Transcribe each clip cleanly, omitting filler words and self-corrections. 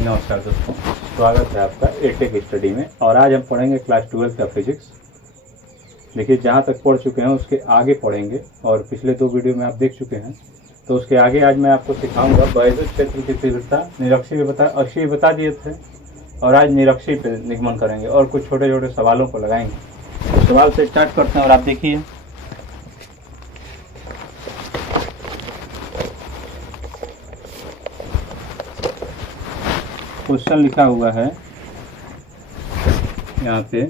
नमस्कार दोस्तों, स्वागत है आपका एटेक स्टडी में। और आज हम पढ़ेंगे क्लास 12 का फिजिक्स। देखिए, जहाँ तक पढ़ चुके हैं उसके आगे पढ़ेंगे, और पिछले 2 वीडियो में आप देख चुके हैं, तो उसके आगे आज मैं आपको सिखाऊंगा वैद्युत क्षेत्र की तीव्रता। निरक्षी भी अक्षीय बता दिए थे, और आज निरक्षी पे निगमन करेंगे और कुछ छोटे छोटे सवालों को लगाएंगे। तो सवाल से स्टार्ट करते हैं, और आप देखिए क्वेश्चन लिखा हुआ है यहाँ पे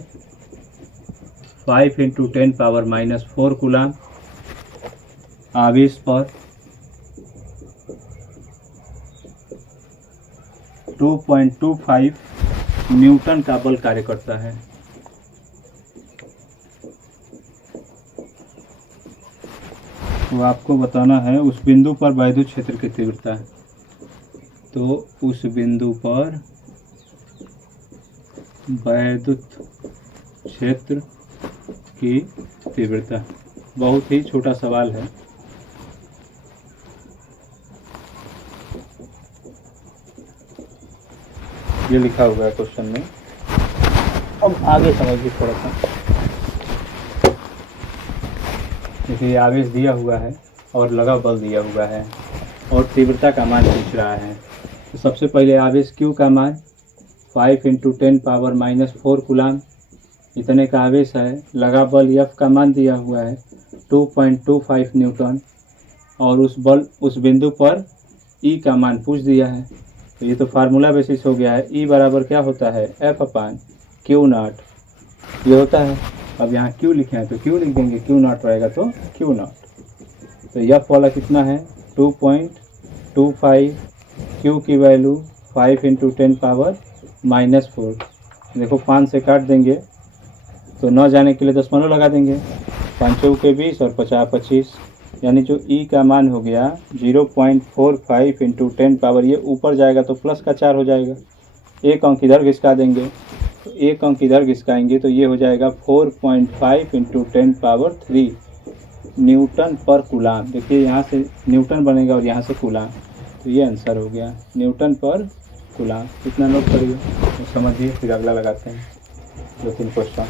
5 × 10⁻⁻4 कूलम आवेश पर 2.25 न्यूटन का बल कार्य करता है। तो आपको बताना है उस बिंदु पर वैद्युत क्षेत्र की तीव्रता है। तो उस बिंदु पर वैद्युत क्षेत्र की तीव्रता, बहुत ही छोटा सवाल है। ये लिखा हुआ है क्वेश्चन में। अब आगे समझिए थोड़ा सा। देखिए, आवेश दिया हुआ है और लगा बल दिया हुआ है, और तीव्रता का मान पूछ रहा है। तो सबसे पहले आवेश Q का मान 5 × 10⁻⁻4 कूलम, इतने का आवेश है। लगा बल F का मान दिया हुआ है 2.25 न्यूटन, और उस बिंदु पर E का मान पूछ दिया है। तो ये तो फार्मूला बेसिस हो गया है। E बराबर क्या होता है, F/Q0 ये होता है। अब यहाँ Q लिखे हैं तो Q लिख देंगे, Q0 रहेगा तो Q0। तो F वाला कितना है 2.25, Q की वैल्यू 5 × 10⁻⁻4। देखो 5 से काट देंगे तो न जाने के लिए दशमलव लगा देंगे। 5 के 20 और 50 25, यानी जो E का मान हो गया 0.45 × 10 पावर, ये ऊपर जाएगा तो प्लस का 4 हो जाएगा। एक अंक इधर घिसका देंगे, तो एक अंक इधर घिसकाएंगे तो ये हो जाएगा 4.5 × 10⁻3 न्यूटन पर कूलम। देखिए, यहाँ से न्यूटन बनेगा और यहाँ से कूलम, तो ये आंसर हो गया न्यूटन पर कूलम। कितना नोट करिए तो समझिए, फिर अगला लगाते हैं 2-3 क्वेश्चन।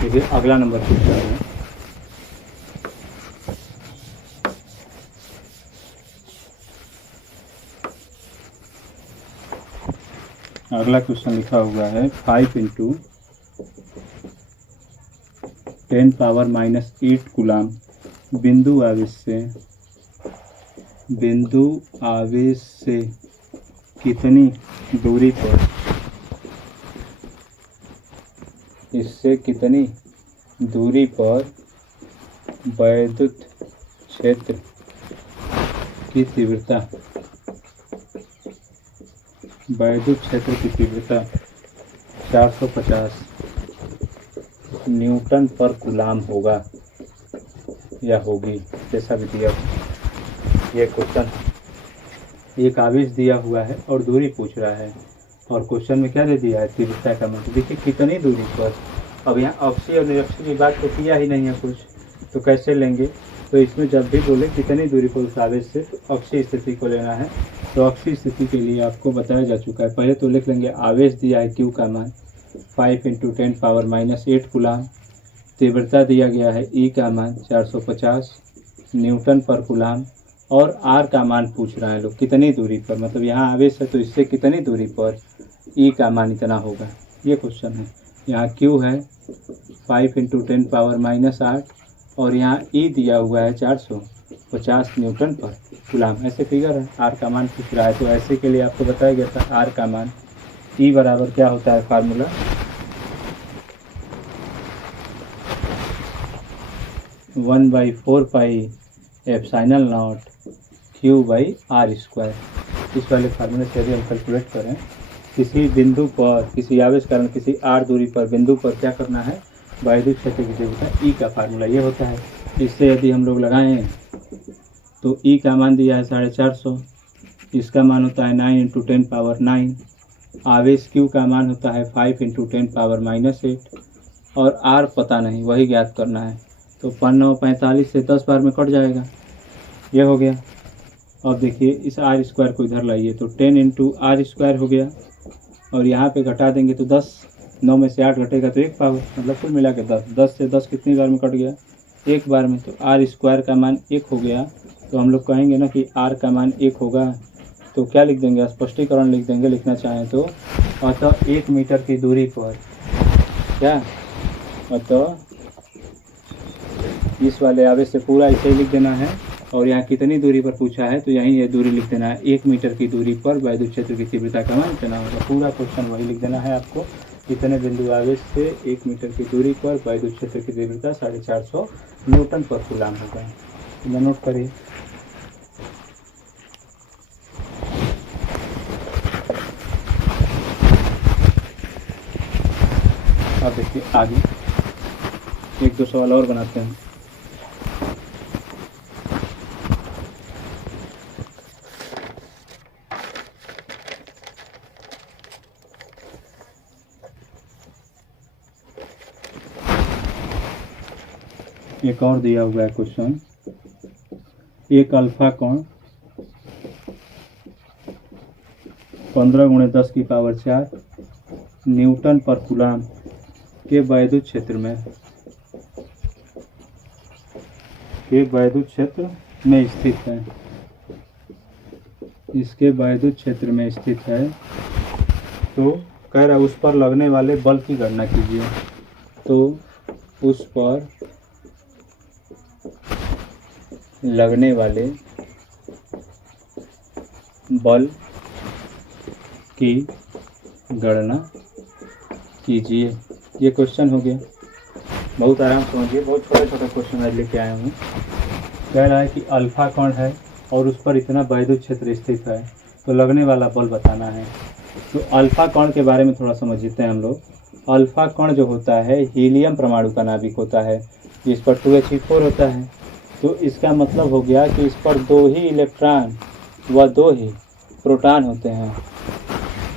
देखिए, अगला नंबर क्वेश्चन है। अगला क्वेश्चन लिखा हुआ है 5 × 10⁻⁻8 कूलम बिंदु आवेश से कितनी दूरी पर, इससे कितनी दूरी पर वैद्युत क्षेत्र की तीव्रता, वैद्युत क्षेत्र की तीव्रता 450 न्यूटन पर कूलम होगा या होगी, जैसा भी दिया। ये क्वेश्चन, एक आवेश दिया हुआ है और दूरी पूछ रहा है, और क्वेश्चन में क्या दे दिया है, तीव्रता का मतलब। देखिए, कितनी दूरी पर। अब यहाँ अक्षीय और निरक्षीय की बात तो किया ही नहीं है कुछ, तो कैसे लेंगे। तो इसमें जब भी बोले कितनी दूरी पर उस आवेश से, तो अक्षीय स्थिति को लेना है। तो अक्षीय स्थिति के लिए आपको बताया जा चुका है। पहले तो लिख लेंगे आवेश दिया है Q का मान 5 × 10⁻⁻8 कूलम, तीव्रता दिया गया है E का मान 450 न्यूटन पर कूलम, और R का मान पूछ रहा है लोग कितनी दूरी पर। मतलब यहाँ आवेश है तो इससे कितनी दूरी पर E का मान इतना होगा, ये क्वेश्चन है। यहाँ Q है 5 × 10⁻⁻8, और यहाँ E दिया हुआ है 450 न्यूटन पर कूलम। ऐसे फिगर है, R का मान पूछ रहा है। तो ऐसे के लिए आपको बताया गया था R का मान E बराबर क्या होता है, formula 1/4 pi epsilon not Q/r²। इस वाले फार्मूले से यदि हम कैलकुलेट करें किसी बिंदु पर, किसी आवेश के कारण किसी r दूरी पर बिंदु पर क्या करना है, वैद्युत क्षेत्र की तीव्रता E का फार्मूला ये होता है। इससे यदि हम लोग लगाएं तो E का मान दिया है 450, इसका मान होता है 9 × 10⁻9, आवेश Q का मान होता है 5 × 10⁻8 और R पता नहीं, वही ज्ञात करना है। तो 5×9=45 से 10 बार में कट जाएगा, ये हो गया। अब देखिए इस r² को इधर लाइए तो 10 × r² हो गया और यहाँ पे घटा देंगे तो 10, 9 में से 8 घटेगा तो 1 पावर, मतलब कुल मिला के 10, 10 से 10 कितनी बार में कट गया, 1 बार में। तो r² का मान 1 हो गया। तो हम लोग कहेंगे ना कि r का मान 1 होगा, तो क्या लिख देंगे, स्पष्टीकरण लिख देंगे लिखना चाहें तो। अतः 1 मीटर की दूरी पर क्या, अतः इस वाले आवेश से पूरा इसे लिख देना है और यहाँ कितनी दूरी पर पूछा है तो यहीं ये दूरी लिख देना है। 1 मीटर की दूरी पर वैद्युत क्षेत्र की तीव्रता का मान कितना होगा, पूरा क्वेश्चन वही लिख देना है आपको। इतने बिंदु आवेश से 1 मीटर की दूरी पर वैद्युत क्षेत्र की तीव्रता 450 न्यूटन पर कूलाम होगा। तो नोट करिए। अब देखिए आगे 1-2 सवाल और बनाते हैं। एक और दिया हुआ है क्वेश्चन, एक अल्फा कण 15×10⁴ न्यूटन पर कूलाम के वैद्युत क्षेत्र में स्थित है, इसके वैद्युत क्षेत्र में स्थित है। तो कह रहा है उस पर लगने वाले बल की गणना कीजिए। तो उस पर लगने वाले बल की गणना कीजिए। ये क्वेश्चन हो गया, बहुत आराम से समझिए, बहुत छोटे छोटे क्वेश्चन आज लेके आया हूँ। कह रहा है कि अल्फा कण है और उस पर इतना वैद्युत क्षेत्र स्थित है, तो लगने वाला बल बताना है। तो अल्फा कण के बारे में थोड़ा समझ लेते हैं हम लोग। अल्फा कण जो होता है हीलियम परमाणु का नाभिक होता है, इस पर 2He4 होता है। तो इसका मतलब हो गया कि इस पर 2 ही इलेक्ट्रॉन व 2 ही प्रोटॉन होते हैं,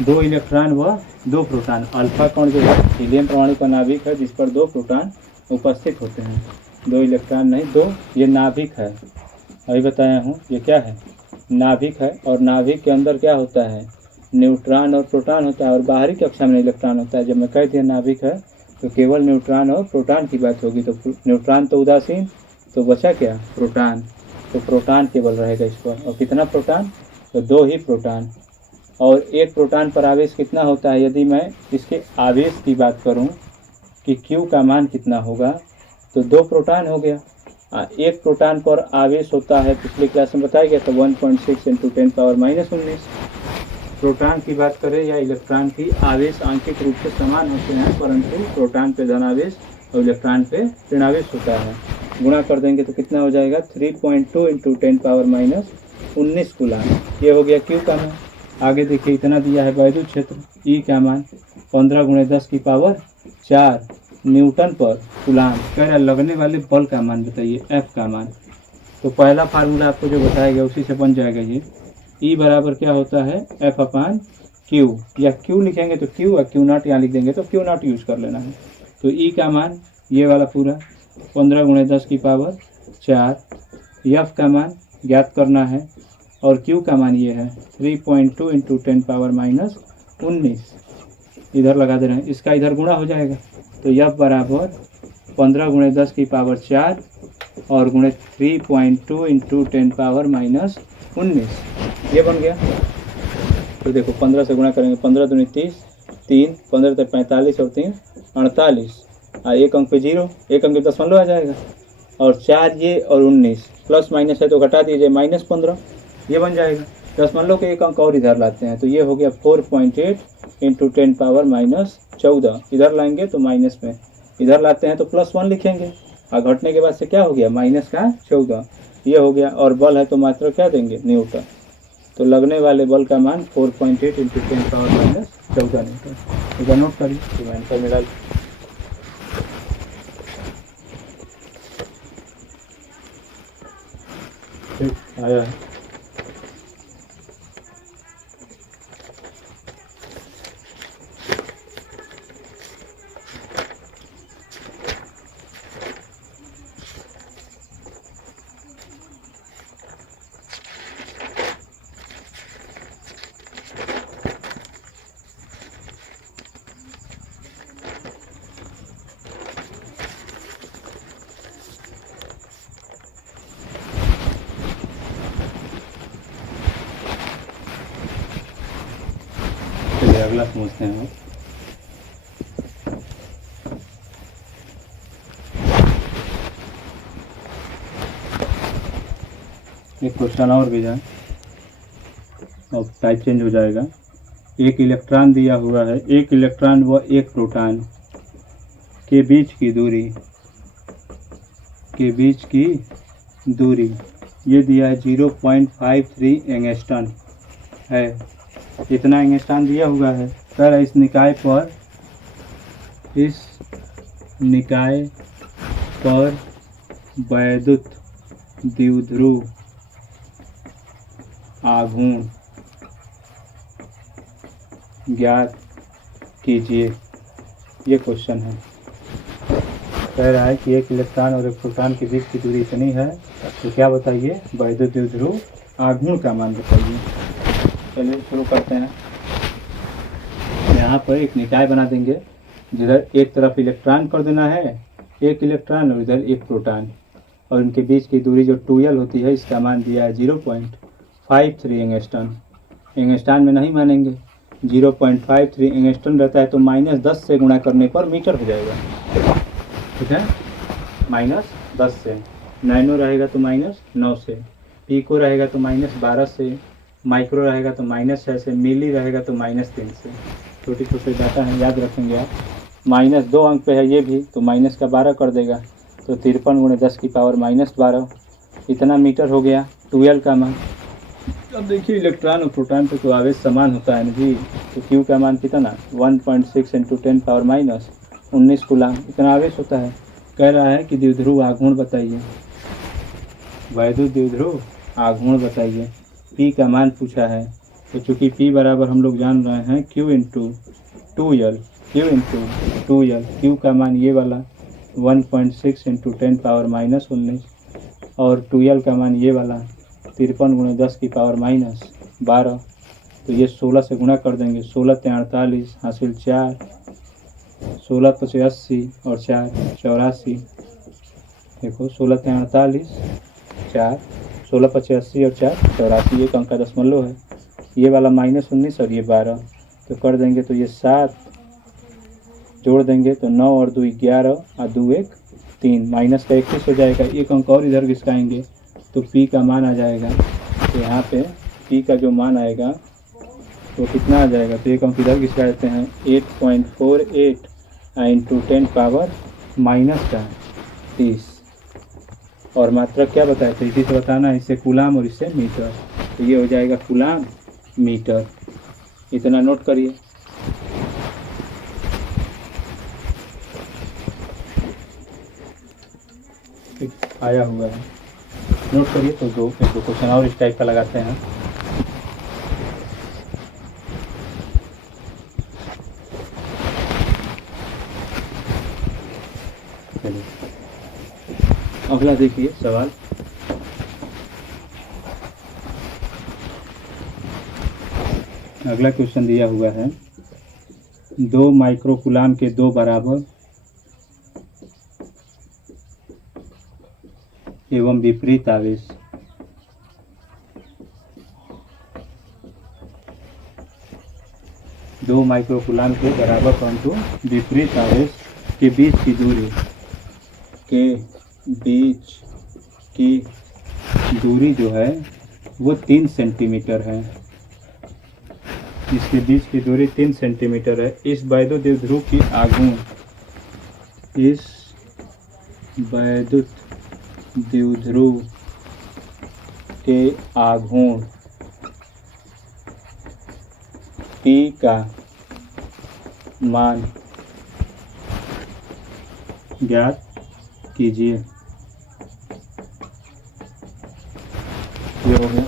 2 इलेक्ट्रॉन व 2 प्रोटॉन। अल्फा कण जो है हीलियम परमाणु का नाभिक है जिस पर 2 प्रोटॉन उपस्थित होते हैं, 2 इलेक्ट्रॉन नहीं, 2 ये नाभिक है, अभी बताया हूँ ये क्या है, नाभिक है। और नाभिक के अंदर क्या होता है, न्यूट्रॉन और प्रोटॉन होता है और बाहरी कक्षा में इलेक्ट्रॉन होता है। जब मैं कह दिया नाभिक है तो केवल न्यूट्रॉन और प्रोटॉन की बात होगी। तो न्यूट्रॉन तो उदासीन, तो बचा क्या, प्रोटॉन। तो प्रोटॉन केवल रहेगा इस पर। और कितना प्रोटॉन, तो 2 ही प्रोटॉन। और एक प्रोटॉन पर आवेश कितना होता है, यदि मैं इसके आवेश की बात करूं कि Q का मान कितना होगा, तो 2 प्रोटॉन हो गया। एक प्रोटॉन पर आवेश होता है, पिछले क्लास में बताया गया था 1.6 × 10⁻19। प्रोटॉन की बात करें या इलेक्ट्रॉन की, आवेश आंशिक रूप से समान होते हैं, परंतु प्रोटॉन पे धनावेश और इलेक्ट्रॉन पे ऋणावेश होता है। गुणा कर देंगे तो कितना हो जाएगा, 3.2 × 10⁻19 कूलाम। ये हो गया Q का मान। आगे देखिए इतना दिया है वैद्युत क्षेत्र, E का मान 15×10⁴ न्यूटन पर कूलाम। कह रहा लगने वाले बल का मान बताइए, F का मान। तो पहला फार्मूला आपको जो बताया गया उसी से बन जाएगा ये। E बराबर क्या होता है, F/Q, या Q लिखेंगे तो Q और Q0 यहाँ लिख देंगे तो Q0 यूज कर लेना है। तो E का मान ये वाला पूरा 15×10⁴, F का मान ज्ञात करना है और Q का मान ये है 3.2 × 10⁻19। इधर लगा दे रहे हैं, इसका इधर गुणा हो जाएगा तो F बराबर 15×10⁴ और गुणे 3.2 × 10⁻19, ये बन गया। तो देखो 15 से गुणा करेंगे, 15 दूनी 30, 3, 15 तक 45 और 3 48, एक अंक पे 0, एक अंक पे दशमलव आ जाएगा। और 4 ये और 19, प्लस माइनस है तो घटा दीजिए, -15, ये बन जाएगा। दशमलव के एक अंक और इधर लाते हैं तो ये हो गया 4.8 × 10⁻14। इधर लाएंगे तो माइनस में, इधर लाते हैं तो +1 लिखेंगे और घटने के बाद से क्या हो गया, -14, ये हो गया। और बल है तो मात्रा क्या देंगे, न्यूटन। तो लगने वाले बल का मान 4.8 × 10⁻14 14 न्यूटन। इधर नोट करिए तो आंसर मेरा ठीक आया है। चलिए अगला समझते हैं हम। एक क्वेश्चन और भी जाए और टाइप चेंज हो जाएगा। एक इलेक्ट्रॉन दिया हुआ है, एक इलेक्ट्रॉन व एक प्रोटॉन के बीच की दूरी ये दिया है 0.53 एंगस्ट्रॉन है। इतना एंगस्ट्रॉन दिया हुआ है। सर इस निकाय पर वैद्युत द्विध्रुव आघूर्ण ज्ञात कीजिए। ये क्वेश्चन है। कह रहा है कि एक इलेक्ट्रॉन और एक प्रोटॉन के बीच की दूरी इतनी है, तो क्या बताइए? वैद्युत द्विध्रुव आघूर्ण का मान बताइए। चलिए शुरू करते हैं। यहाँ पर एक निकाय बना देंगे, जिधर एक तरफ इलेक्ट्रॉन कर देना है, एक इलेक्ट्रॉन, और इधर एक प्रोटॉन, और इनके बीच की दूरी जो 2l होती है, इसका मान दिया है 0.53 एंगस्ट्रॉन। एंगस्ट्रॉन में नहीं मानेंगे, 0.53 एंगस्ट्रॉन रहता है तो -10 से गुणा करने पर मीटर हो जाएगा। ठीक है, -10 से, नैनो रहेगा तो -9 से, पिको रहेगा तो -12 से, माइक्रो रहेगा तो -6 से, मिली रहेगा तो -3 से। छोटी छोटी डाटा है, याद रखेंगे आप। -2 अंक पे है ये भी, तो माइनस का 12 कर देगा, तो 53 × 10 की पावर -12 इतना मीटर हो गया 12 का मान। अब देखिए इलेक्ट्रॉन और प्रोटॉन पे तो आवेश समान होता है ना जी, तो क्यू का मान कितना? 1.6 × 10⁻⁻19 कूलाम इतना आवेश होता है। कह रहा है कि द्विध्रुव आघूर्ण बताइए, वैद्युत द्विध्रुव आघूर्ण बताइए। P का मान पूछा है, तो चूँकि P बराबर हम लोग जान रहे हैं Q × 2l, Q का मान ये वाला 1.6 × 10⁻⁻19 और 2l का मान ये वाला 53 × 10 की पावर -12, तो ये 16 से गुणा कर देंगे। 16 × 48 हासिल 4, 16 × 80 और 4 84। देखो 16 × 48 4, 16 × 80 और 4 84, एक अंक का दशमलव है। ये वाला -19 और ये 12, तो कर देंगे तो ये 7 जोड़ देंगे तो 9 और 2 11 और 2 1 3, माइनस का 21 हो जाएगा। एक अंक और इधर घिसकाएंगे तो P का मान आ जाएगा। तो यहाँ पे P का जो मान आएगा तो कितना आ जाएगा? तो एक अंक इधर घिसका देते हैं, 8.48 × 10⁻30। और मात्रा क्या बताया? तो इसी से बताना है, इससे कूलाम और इससे मीटर, तो ये हो जाएगा कूलाम मीटर। इतना नोट करिए। आया हुआ है, नोट करिए। तो एक दो क्वेश्चन और इस टाइप का लगाते हैं। चलिए अगला देखिए सवाल। अगला क्वेश्चन दिया हुआ है, 2 माइक्रोकूलाम के 2 बराबर एवं विपरीत आवेश दो माइक्रोकूलाम के बराबर परंतु विपरीत आवेश के बीच की दूरी जो है वो 3 सेंटीमीटर है। इसके बीच की दूरी 3 सेंटीमीटर है। इस वैद्युत द्विध्रुव की आघूर्ण, इस वैद्युत द्विध्रुव के आघूर्ण P का मान ज्ञात कीजिए। ये हो गया।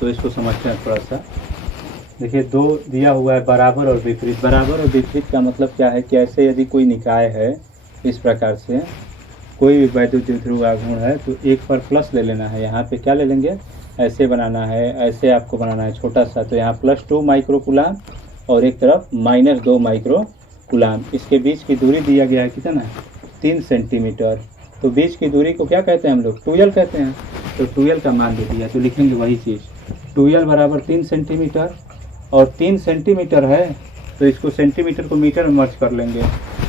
तो इसको समझते हैं थोड़ा सा। देखिए, दो दिया हुआ है, बराबर और विपरीत। बराबर और विपरीत का मतलब क्या है कि ऐसे यदि कोई निकाय है, इस प्रकार से कोई भी वैद्युत द्विध्रुव आघूर्ण है, तो एक पर प्लस ले लेना है। यहाँ पे क्या ले लेंगे, ऐसे बनाना है, ऐसे आपको बनाना है छोटा सा। तो यहाँ +2 माइक्रो कूलाम और एक तरफ -2 माइक्रो कूलाम। इसके बीच की दूरी दिया गया है कितना, 3 सेंटीमीटर। तो बीच की दूरी को क्या कहते हैं हम लोग, 2l कहते हैं। तो 2l का मान दे दिया, तो लिखेंगे वही चीज़, 2l बराबर 3 सेंटीमीटर। और 3 सेंटीमीटर है तो इसको सेंटीमीटर को मीटर में मर्ज कर लेंगे।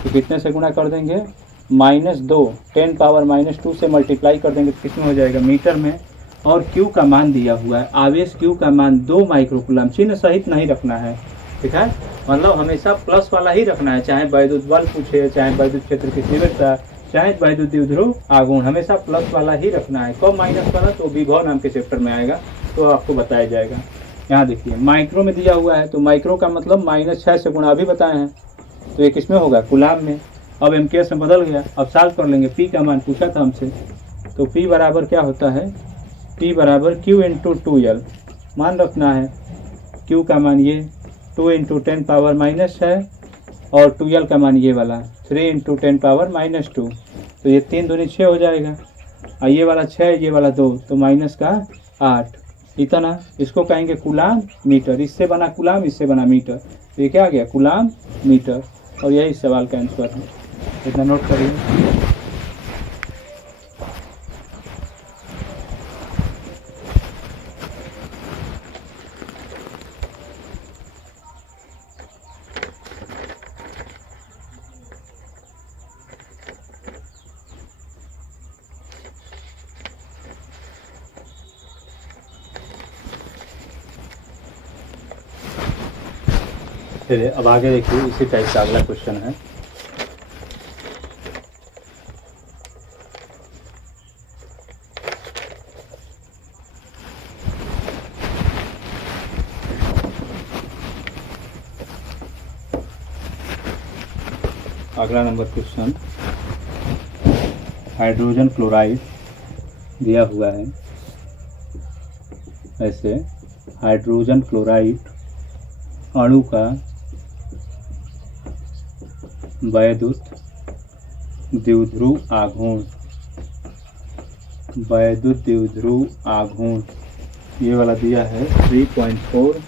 तो कितने से गुणा कर देंगे, -2, 10 पावर -2 से मल्टीप्लाई कर देंगे तो कितने हो जाएगा, मीटर में। और Q का मान दिया हुआ है, आवेश Q का मान 2 माइक्रो कूलाम। चिन्ह सहित नहीं रखना है, ठीक है, मतलब हमेशा प्लस वाला ही रखना है। चाहे वैद्युत बल पूछे, चाहे वैद्युत क्षेत्र की तीव्रता, चाहे वैद्युत द्विध्रुव आघूर्ण, हमेशा प्लस वाला ही रखना है। कब माइनस वाला, तो विभव नाम के चैप्टर में आएगा, तो आपको बताया जाएगा। यहाँ देखिए, माइक्रो में दिया हुआ है, तो माइक्रो का मतलब -6 से गुणा, अभी बताए हैं। तो ये किसमें होगा, कूलाम में। अब एमकेएस में बदल गया, अब सॉल्व कर लेंगे। पी का मान पूछा था हमसे, तो पी बराबर क्या होता है, पी बराबर Q × 2l। मान रखना है, Q का मान ये 2 × 10 पावर -6 और 2l का मान ये वाला 3 × 10 पावर -2। तो ये 3 दूनी 6 हो जाएगा, और ये वाला 6, ये वाला 2, तो -8 इतना। इसको कहेंगे कूलाम मीटर। इससे बना कूलाम, इससे बना मीटर, तो ये क्या आ गया, कूलाम मीटर। और यही सवाल का आंसर है, इतना नोट करिए। चलिए अब आगे देखिए, इसी टाइप का अगला क्वेश्चन है। अगला नंबर क्वेश्चन, हाइड्रोजन क्लोराइड दिया हुआ है। ऐसे हाइड्रोजन क्लोराइड अणु का वैद्युत द्विध्रुव आघूर्ण, वैद्युत द्विध्रुव आघूर्ण ये वाला दिया है 3.4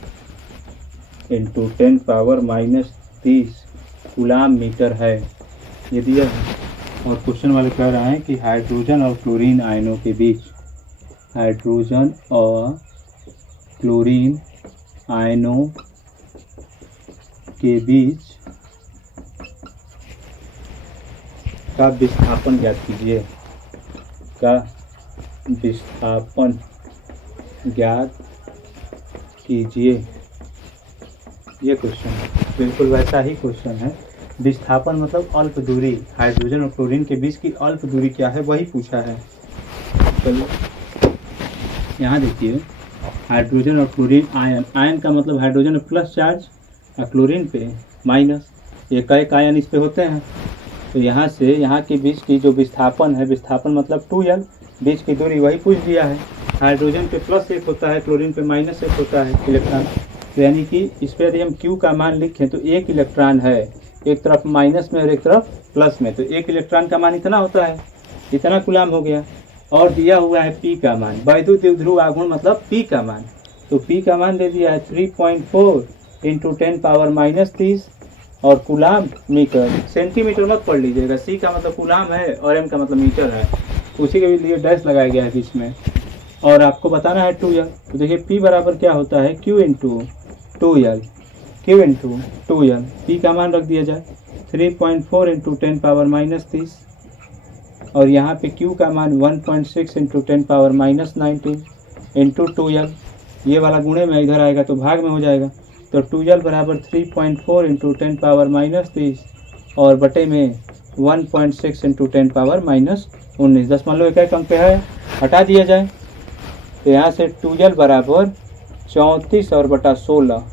× 10 पावर -30 कूलाम मीटर है, ये दिया है। और क्वेश्चन वाले कह रहे हैं कि हाइड्रोजन और क्लोरीन आयनों के बीच, हाइड्रोजन और क्लोरीन आयनों के बीच का विस्थापन ज्ञात कीजिए, का विस्थापन ज्ञात कीजिए। ये क्वेश्चन है, बिल्कुल वैसा ही क्वेश्चन है। विस्थापन मतलब अल्प दूरी, हाइड्रोजन और क्लोरीन के बीच की अल्प दूरी क्या है, वही पूछा है। चलिए यहाँ देखिए, हाइड्रोजन और क्लोरीन आयन, आयन का मतलब हाइड्रोजन पे प्लस चार्ज और क्लोरीन पे माइनस, ये कई आयन इस पे होते हैं। तो यहाँ से यहाँ के बीच की जो विस्थापन है, विस्थापन मतलब 2l, बीच की दूरी वही पूछ दिया है। हाइड्रोजन पे +1 होता है, क्लोरीन पे -1 होता है इलेक्ट्रॉन। तो यानी कि इस पर यदि हम Q का मान लिखें तो 1 इलेक्ट्रॉन है, एक तरफ माइनस में और एक तरफ प्लस में, तो 1 इलेक्ट्रॉन का मान इतना होता है, इतना कूलाम हो गया। और दिया हुआ है P का मान, वैद्युत द्विध्रुव आघूर्ण मतलब P का मान, तो P का मान दे दिया है 3.4 × 10 पावर -30 और कूलाम मीटर। सेंटीमीटर मत पढ़ लीजिएगा, C का मतलब कूलाम है और M का मतलब मीटर है, उसी के लिए डैश लगाया गया है बीच में। और आपको बताना है 2l, तो देखिए P बराबर क्या होता है, Q × 2l, Q × 2l। P का मान रख दिया जाए 3.4 × 10 पावर -30 और यहाँ पे Q का मान 1.6 × 10 पावर -19 × 2l। ये वाला गुणे में इधर आएगा तो भाग में हो जाएगा, तो 2l बराबर 3.4 × 10 पावर -30 और बटे में 1.6 × 10 पावर -19। 10 एक अंक पे है, हटा दिया जाए तो यहाँ से 2l बराबर 34 और बटा 16,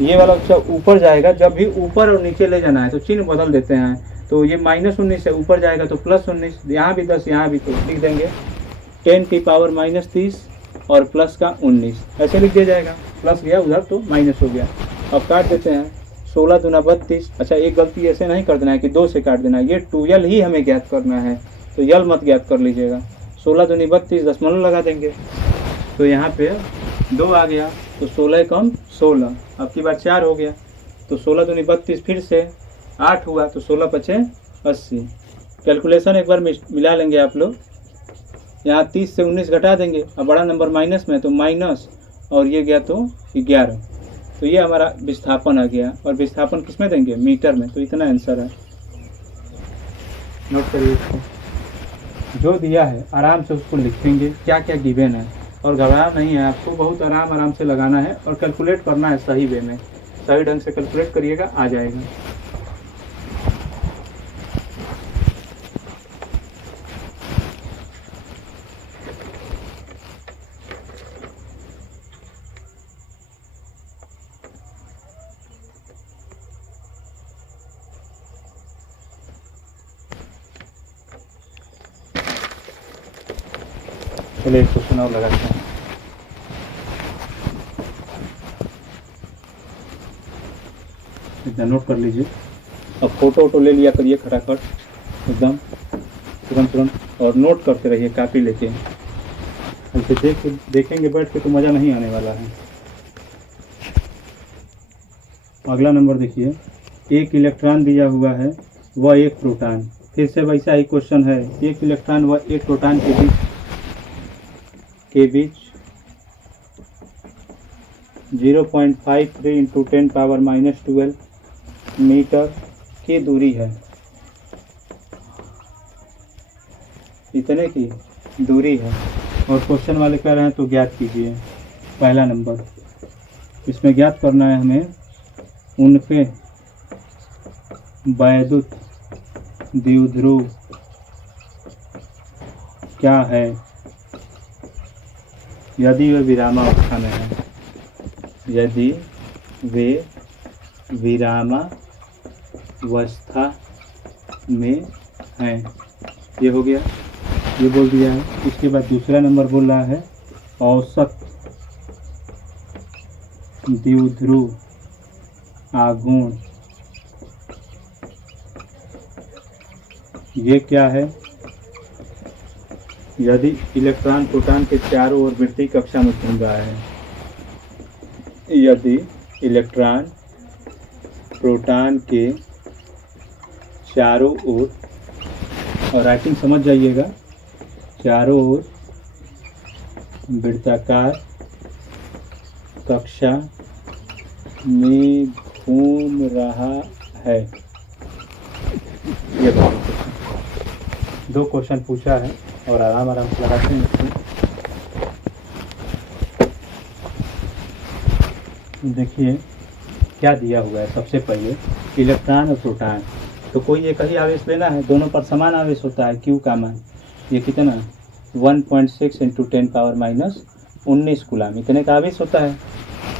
ये वाला जब ऊपर जाएगा, जब भी ऊपर और नीचे ले जाना है तो चिन्ह बदल देते हैं। तो ये -19 है, ऊपर जाएगा तो +19, यहाँ भी 10, यहाँ भी, तो लिख देंगे 10 की पावर -30 और प्लस का 19, ऐसे लिख दिया जाएगा। प्लस गया उधर तो माइनस हो गया। अब काट देते हैं, 16 दूना 32। अच्छा, एक गलती ऐसे नहीं कर देना है कि 2 से काट देना है, ये 2l ही हमें ज्ञात करना है, तो यल मत ज्ञात कर लीजिएगा। 16 दूनी 32, दशमलव लगा देंगे तो यहाँ पे 2 आ गया, तो 16 कम 16, अब की बार 4 हो गया, तो 16 दूनी 32, फिर से 8 हुआ, तो 16 पचे 80। कैलकुलेशन एक बार मिला लेंगे आप लोग। यहाँ 30 से 19 घटा देंगे, अब बड़ा नंबर माइनस में तो माइनस, और ये गया तो 11, तो ये हमारा विस्थापन आ गया। और विस्थापन किस में देंगे? मीटर में। तो इतना आंसर है, नोट करिए इसको। जो दिया है आराम से उसको लिखेंगे, क्या क्या गिवन है, और घबराना नहीं है आपको, बहुत आराम से लगाना है और कैलकुलेट करना है सही वे में, सही ढंग से कैलकुलेट करिएगा, आ जाएगा। चलिए एक क्वेश्चन और लगाते हैं। इतना नोट कर लीजिए। अब फोटो ले लिया करिए खटाखट एकदम तुरंत, और नोट करते रहिए कॉपी लेके। ऐसे देखेंगे बैठ के तो मज़ा नहीं आने वाला है। अगला नंबर देखिए, एक इलेक्ट्रॉन दिया हुआ है व एक प्रोटॉन। फिर से वैसा ही क्वेश्चन है, एक इलेक्ट्रॉन व एक प्रोटॉन के बीच 0.53 × 10⁻⁻12 मीटर की दूरी है। इतने की दूरी है और क्वेश्चन वाले कह रहे हैं तो ज्ञात कीजिए। पहला नंबर, इसमें ज्ञात करना है हमें उनके वैद्युत द्विध्रुव क्या है यदि वे विरामावस्था में है। यदि वे विरामावस्था में हैं, ये हो गया, ये बोल दिया है। इसके बाद दूसरा नंबर बोल रहा है औसत द्विध्रुव आघूर्ण, ये क्या है? यदि इलेक्ट्रॉन प्रोटॉन के चारों ओर वृत्तीय कक्षा में घूम रहा है। यदि इलेक्ट्रॉन प्रोटॉन के चारों ओर, और राइटिंग समझ जाइएगा, चारों ओर वृत्ताकार कक्षा में घूम रहा है। ये दो क्वेश्चन पूछा है और आराम से लगाते हैं इसको। देखिए क्या दिया हुआ है। सबसे पहले इलेक्ट्रॉन और प्रोटॉन, तो कोई एक ही आवेश लेना है, दोनों पर समान आवेश होता है, क्यू का मान ये कितना 1.6 × 10⁻⁻19 कूलम, इतने का आवेश होता है।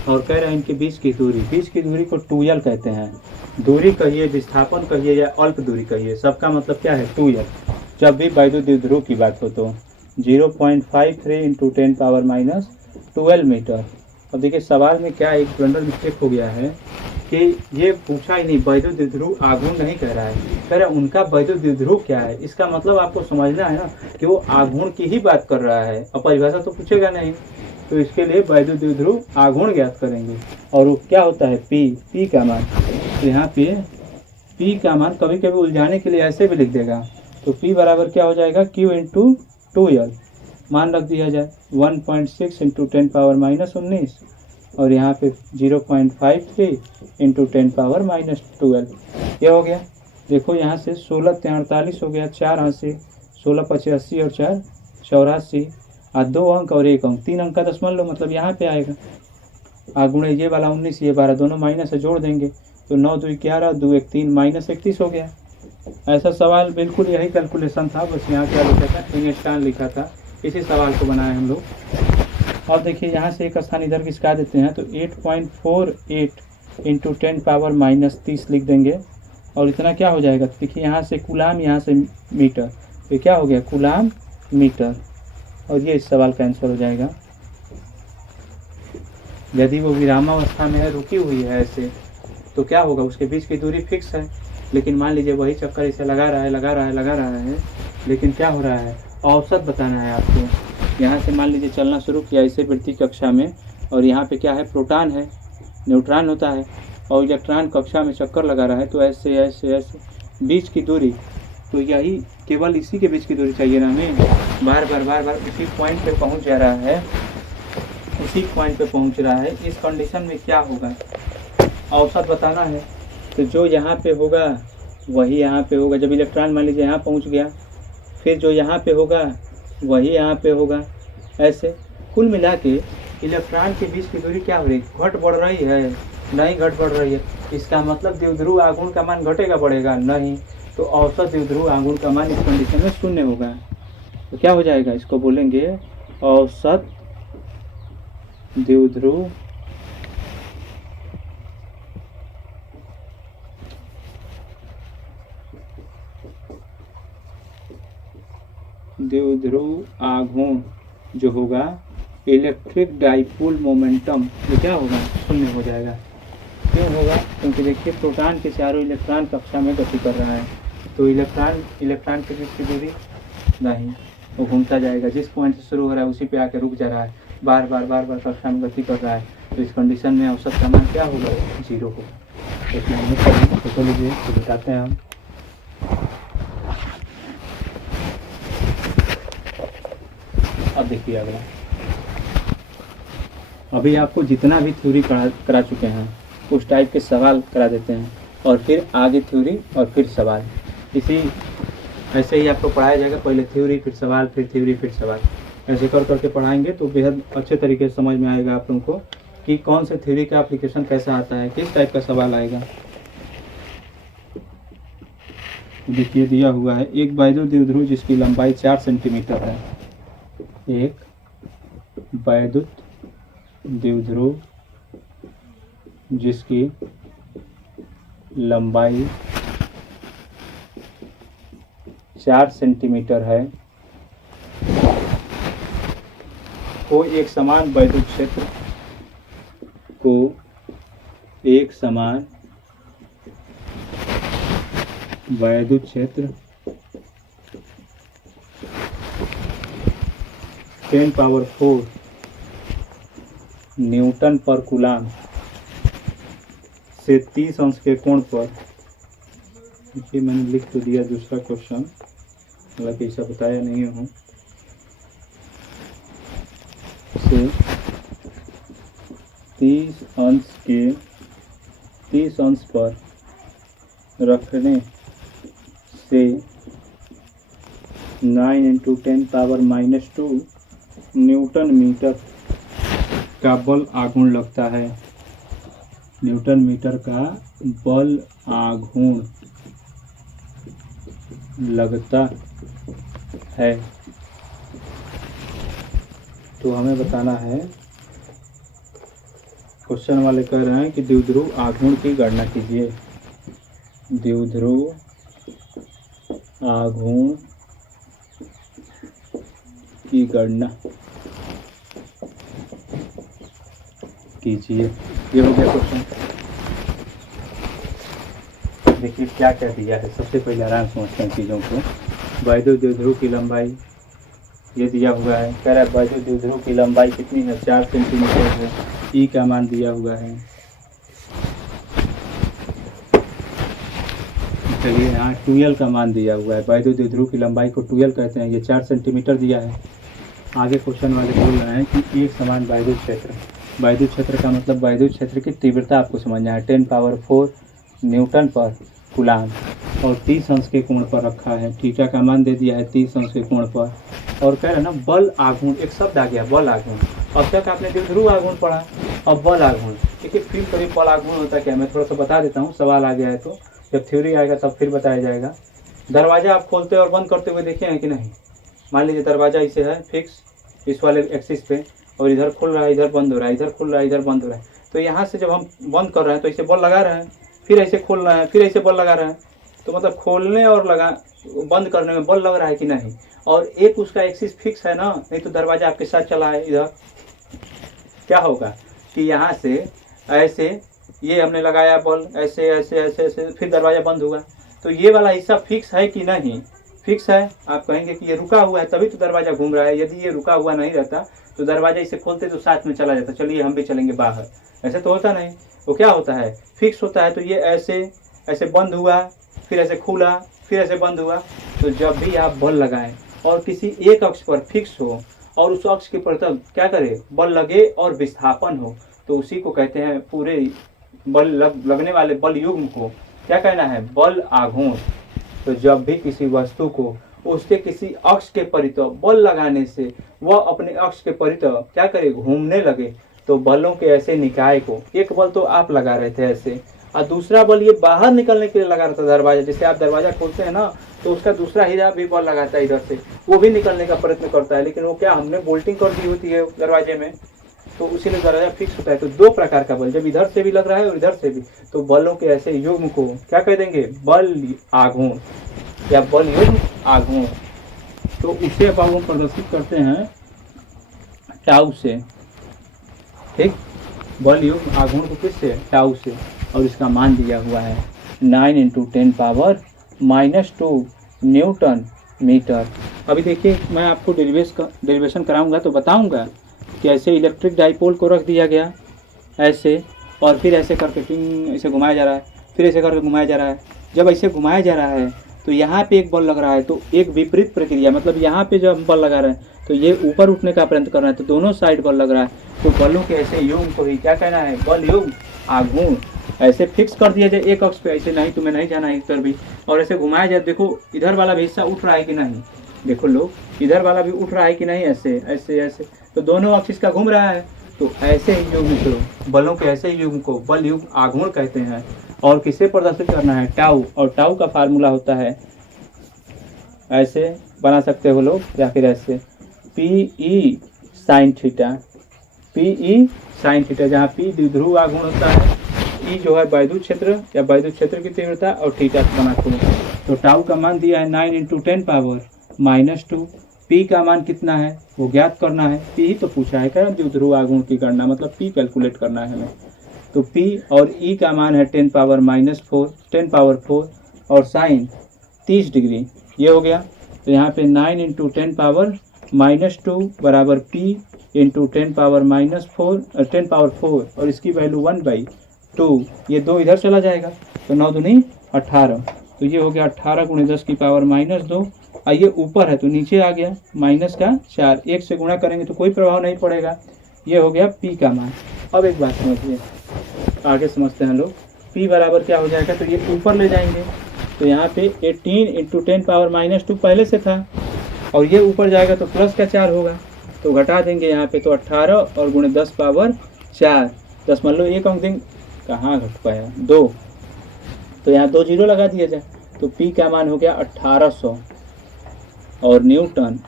और कह रहे हैं इनके बीच की दूरी, बीच की दूरी को 2l कहते हैं। दूरी कहिए, विस्थापन कहिए या अल्प दूरी कहिए, सबका मतलब क्या है 2l। जब भी वैद्युत द्विध्रुव की बात हो तो 0.53 × 10⁻⁻12 मीटर। अब देखिए सवाल में क्या एक ब्लंडर मिस्टेक हो गया है कि ये पूछा ही नहीं, वैद्युत द्विध्रुव आघूर्ण नहीं कह रहा है, कह रहा है उनका वैद्युत द्विध्रुव क्या है। इसका मतलब आपको समझना है ना कि वो आघूर्ण की ही बात कर रहा है, और परिभाषा तो पूछेगा नहीं। तो इसके लिए वैद्युत द्विध्रुव आघूर्ण ज्ञात करेंगे, और वो क्या होता है P का मान। तो यहाँ पे P का मान कभी कभी उलझाने के लिए ऐसे भी लिख देगा, तो P बराबर क्या हो जाएगा Q × 2l, मान रख दिया जाए 1.6 × 10⁻⁻19 और यहाँ पे 0.53 × 10⁻⁻12, ये हो गया। देखो यहाँ से 16 × 48 हो गया, 4 हाथ से 16 × 5 = 80 और 4 = 84, और 2 अंक और 1 अंक, 3 अंक का दशमलव मतलब यहाँ पे आएगा। आगुणे ये वाला 19, ये 12, दोनों माइनस से जोड़ देंगे तो 9 × 2 = 11, 2 × 1 = 3, -31 हो गया। ऐसा सवाल बिल्कुल यही कैलकुलेशन था, बस यहाँ क्या लिखा था इंस्टान लिखा था, इसी सवाल को बनाए हम लोग। अब देखिए यहाँ से एक स्थान इधर खिसका देते हैं तो 8.48 इंटू 10⁻³ लिख देंगे और इतना क्या हो जाएगा। देखिए यहाँ से कूलाम, यहाँ से मीटर, तो क्या हो गया कूलाम मीटर, और ये इस सवाल का आंसर हो जाएगा। यदि वो विरामावस्था में है, रुकी हुई है ऐसे, तो क्या होगा, उसके बीच की दूरी फिक्स है, लेकिन मान लीजिए वही चक्कर इसे लगा रहा है, लेकिन क्या हो रहा है, औसत बताना है आपको। यहाँ से मान लीजिए चलना शुरू किया इसे वृत्तीय कक्षा में, और यहाँ पे क्या है, प्रोटॉन है, न्यूट्रॉन होता है, और इलेक्ट्रॉन कक्षा में चक्कर लगा रहा है, तो ऐसे ऐसे ऐसे बीच की दूरी, तो यही केवल इसी के बीच की दूरी चाहिए ना हमें। बार बार उसी पॉइंट पे पहुँच जा रहा है, उसी पॉइंट पे पहुँच रहा है। इस कंडीशन में क्या होगा, औसत बताना है, तो जो यहाँ पे होगा वही यहाँ पे होगा। जब इलेक्ट्रॉन मान लीजिए यहाँ पहुँच गया, फिर जो यहाँ पे होगा वही यहाँ पे होगा। ऐसे कुल मिला के इलेक्ट्रॉन के बीच की दूरी क्या हो रही है, घट बढ़ रही है, नहीं घट बढ़ रही है। इसका मतलब द्विध्रुव आघूर्ण का मान घटेगा बढ़ेगा नहीं, तो औसत द्विध्रुव आघूर्ण का मान इस कंडीशन में 0 होगा। तो क्या हो जाएगा, इसको बोलेंगे औसत द्विध्रुव आघूर्ण जो होगा इलेक्ट्रिक डाइपोल मोमेंटम, ये क्या होगा 0 हो जाएगा। क्यों होगा, क्योंकि देखिए प्रोटॉन के चारों इलेक्ट्रॉन कक्षा में गति कर रहा है, तो इलेक्ट्रॉन के बीच की दूरी नहीं, वो घूमता जाएगा, जिस पॉइंट से शुरू हो रहा है उसी पे आके रुक जा रहा है, बार बार कक्षा में गति कर रहा है। तो इस कंडीशन में औसत का मान क्या होगा, 0 होगा। तो इसमें हमें फोटो लीजिए, तो बताते हैं हम। अब देखिए अगला, अभी आपको जितना भी थ्योरी करा चुके हैं उस टाइप के सवाल करा देते हैं, और फिर आगे थ्योरी और फिर सवाल, ऐसे ही आपको पढ़ाया जाएगा। पहले थ्योरी फिर सवाल, फिर थ्योरी फिर सवाल, ऐसे कर करके पढ़ाएंगे तो बेहद अच्छे तरीके से समझ में आएगा आप लोगों को कि कौन से थ्योरी का एप्लीकेशन कैसा आता है, किस टाइप का सवाल आएगा। देखिए दिया हुआ है, एक वैद्युत द्विध्रुव जिसकी लंबाई 4 सेंटीमीटर है, एक वैद्युत द्विध्रुव जिसकी लंबाई 4 सेंटीमीटर है, को एक समान वैद्युत क्षेत्र 10⁴ न्यूटन पर कूलाम से 30 अंश के कोण पर, देखिए मैंने लिख तो दिया दूसरा क्वेश्चन, हालांकि ऐसा बताया नहीं हूँ, से 30 अंश पर रखने से 9 × 10⁻² न्यूटन मीटर का बल आघूर्ण लगता है। न्यूटन मीटर का बल आघूर्ण लगता है, तो हमें बताना है। क्वेश्चन वाले कह रहे हैं कि द्विध्रुव आघूर्ण की गणना कीजिए। द्विध्रुव आघूर्ण की गणना कीजिए, ये हो गया क्वेश्चन। देखिए क्या क्या दिया है, सबसे पहले आराम समझते हैं चीज़ों को। वैद्युत द्विध्रुव की लंबाई ये दिया हुआ है, कह रहा है वैद्युत द्विध्रुव की लंबाई कितनी है, 4 सेंटीमीटर है। ई का मान दिया हुआ है, चलिए यहाँ 2L का मान दिया हुआ है। वैद्युत द्विध्रुव की लंबाई को 2L कहते हैं, ये 4 सेंटीमीटर दिया है। आगे क्वेश्चन वाले बोल रहे हैं कि एक समान वैद्युत क्षेत्र, वैद्युत क्षेत्र का मतलब वैद्युत क्षेत्र की तीव्रता आपको समझना है, 10⁴ न्यूटन पर कूलाम, और 30 अंश के कोण पर रखा है। थीटा का मान दे दिया है 30 अंश के कोण पर, और कह रहे ना बल आघूर्ण, एक शब्द आ गया बल आघूर्ण। अब तक आपने द्विध्रुव आघूर्ण पढ़ा, अब बल आघूर्ण। देखिए फिर कभी बल आघूर्ण होता क्या, मैं थोड़ा सा बता देता हूँ, सवाल आ गया है तो जब थ्योरी आएगा तब फिर बताया जाएगा। दरवाज़ा आप खोलते और बंद करते हुए देखे हैं कि नहीं। मान लीजिए दरवाज़ा इसे है फिक्स इस वाले एक्सिस पे, और इधर खुल रहा है, इधर बंद हो रहा है, इधर खुल रहा है, इधर बंद हो रहा है, तो यहाँ से जब हम बंद कर रहे हैं तो इसे बॉल लगा रहे हैं, फिर ऐसे खोल रहे हैं, फिर ऐसे बॉल लगा रहे हैं, तो मतलब खोलने और बंद करने में बॉल लग रहा है कि नहीं। और एक उसका एक्सिस फिक्स है ना, नहीं तो दरवाजा आपके साथ चला है। इधर क्या होगा कि यहाँ से ऐसे ये हमने लगाया बॉल, ऐसे ऐसे ऐसे ऐसे, फिर दरवाजा बंद हुआ, तो ये वाला हिस्सा फिक्स है कि नहीं, फिक्स है। आप कहेंगे कि ये रुका हुआ है तभी तो दरवाजा घूम रहा है, यदि ये रुका हुआ नहीं रहता तो दरवाजा इसे खोलते तो साथ में चला जाता, चलिए हम भी चलेंगे बाहर, ऐसे तो होता नहीं। वो क्या होता है, फिक्स होता है। तो ये ऐसे ऐसे बंद हुआ, फिर ऐसे खुला, फिर ऐसे बंद हुआ। तो जब भी आप बॉल लगाएं और किसी एक अक्ष पर फिक्स हो और उस अक्ष के प्रति क्या करे, बल लगे और विस्थापन हो, तो उसी को कहते हैं, पूरे बल लगने वाले बल युग्म को क्या कहना है, बल आघूर्ण। तो जब भी किसी वस्तु को उसके किसी अक्ष के परितः बल लगाने से वह अपने अक्ष के परितः क्या करे, घूमने लगे, तो बलों के ऐसे निकाय को, एक बल तो आप लगा रहे थे ऐसे, और दूसरा बल ये बाहर निकलने के लिए लगा रहा था दरवाजा। जैसे आप दरवाजा खोलते हैं ना, तो उसका दूसरा हिस्सा भी बल लगाता है इधर से, वो भी निकलने का प्रयत्न करता है, लेकिन वो क्या, हमने बोल्टिंग कर दी होती है दरवाजे में, तो उसीलिए दरवाजा फिक्स होता है। तो दो प्रकार का बल, जब इधर से भी लग रहा है और इधर से भी, तो बलों के ऐसे युग्म को क्या कह देंगे, बल आघूर्ण या बल युग्म आघूर्ण। तो उसे अब हम प्रदर्शित करते हैं टाउ से, ठीक, बल युग्म आघूर्ण को किससे, टाउ से, और इसका मान दिया हुआ है 9 × 10⁻⁻² न्यूटन मीटर। अभी देखिए मैं आपको डेरिवेशन कराऊंगा तो बताऊंगा कि ऐसे इलेक्ट्रिक डाइपोल को रख दिया गया ऐसे, और फिर ऐसे करके टिंग ऐसे घुमाया जा रहा है, फिर ऐसे करके घुमाया जा रहा है। जब ऐसे घुमाया जा रहा है तो यहाँ पे एक बल लग रहा है, तो एक विपरीत प्रक्रिया, मतलब यहाँ पे जब हम बल लगा रहे हैं तो ये ऊपर उठने का प्रयत्न कर रहा है, तो दोनों साइड बल लग रहा है। तो बलों के ऐसे युग्म को ही क्या कहना है, बल युग्म आघूर्ण। ऐसे फिक्स कर दिया जाए एक अक्ष पे, ऐसे नहीं तुम्हें नहीं जाना है इधर भी, और ऐसे घुमाया जाए, देखो इधर वाला भी हिस्सा उठ रहा है कि नहीं, देखो लोग इधर वाला भी उठ रहा है कि नहीं, ऐसे ऐसे ऐसे, तो दोनों अक्ष इसका घूम रहा है। तो ऐसे ही युग्म को, बलों के ऐसे ही युग्म को बल युग्म आघूर्ण कहते हैं। और किसे प्रदर्शित करना है, टाउ, और टाउ का फार्मूला होता है, ऐसे बना सकते हो लोग या फिर ऐसे, PE sin theta, PE sin theta, जहाँ P द्विध्रुव आघूर्ण होता है, E जो है वैद्युत क्षेत्र या वैद्युत क्षेत्र की तीव्रता, और थीटा बना को। तो टाउ का मान दिया है 9 × 10⁻², P का मान कितना है वो ज्ञात करना है, P ही तो पूछा है, क्या द्विध्रुव आघूर्ण की गणना, मतलब P कैलकुलेट करना है हमें। तो P और E का मान है 10⁻⁴, और साइन 30 डिग्री, ये हो गया। तो यहाँ पे 9 × 10⁻² बराबर P × 10⁻⁴, और इसकी वैल्यू 1/2, ये 2 इधर चला जाएगा, तो 9 दूनी 18, तो ये हो गया 18 × 10⁻²। और ये ऊपर है तो नीचे आ गया -4, 1 से गुणा करेंगे तो कोई प्रभाव नहीं पड़ेगा, ये हो गया P का मान। अब एक बात समझिए, आगे समझते हैं लोग, P बराबर क्या हो जाएगा, तो ये ऊपर ले जाएंगे, तो यहाँ पे 18 × 10⁻² पहले से था, और ये ऊपर जाएगा तो प्लस का 4 होगा, तो घटा देंगे यहाँ पे, तो 18 और गुणे 10⁻4, 10 अंक देंगे, कहाँ घट पाया 2, तो यहाँ 2 जीरो लगा दिया जाए, तो P का मान हो गया 1800, और न्यूटन,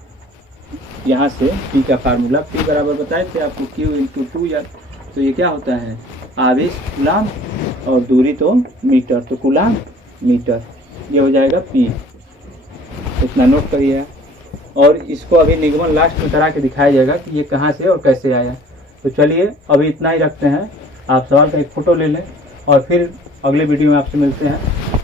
यहाँ से P का फार्मूला, P बराबर बताए थे आपको Q × 2 या, तो ये क्या होता है, आवेश कूलाम और दूरी तो मीटर, तो कूलाम मीटर, ये हो जाएगा P, इतना नोट करिए। और इसको अभी निगमन लास्ट में करा के दिखाया जाएगा कि ये कहाँ से और कैसे आया। तो चलिए अभी इतना ही रखते हैं, आप सवाल का एक फ़ोटो ले लें और फिर अगले वीडियो में आपसे मिलते हैं।